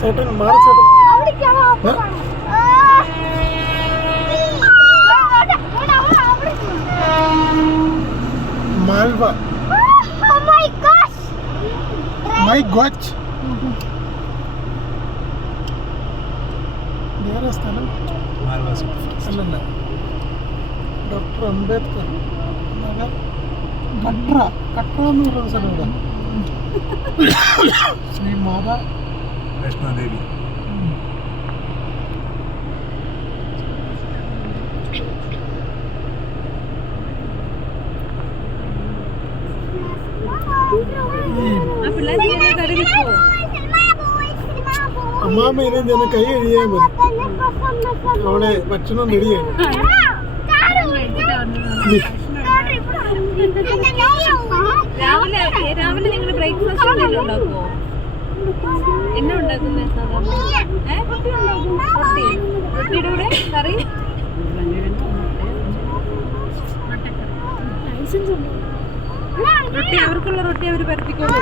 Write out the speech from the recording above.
ചേട്ടൻ മാറി ചേട്ടൻ. മാൽവ. My god. വേറെ സ്ഥലം അല്ലല്ല. ഡോക്ടർ അംബേദ്കർ നഗർ കട്ര. കട്ര എന്ന് പറയുന്ന സ്ഥലം ഇവിടെ. ശ്രീ മാതാ വൈഷ്ണോദേവി. അമ്മാമ്മേനെ ഞാൻ കൈ കഴിയാൻ മതി. അവിടെ ഭക്ഷണം റെഡിയാണ്. രാവിലെ നിങ്ങൾ ബ്രേക്ക്ഫാസ്റ്റ് എന്തെങ്കിലും ഉണ്ടാക്കുമോ? എന്നാ ഉണ്ടാക്കുന്നത് സാധാരണ? റൊട്ടിയുടെ കൂടെ കറി? റൊട്ടി അവർക്കുള്ള റൊട്ടി അവർ പരത്തിക്കോളൂ.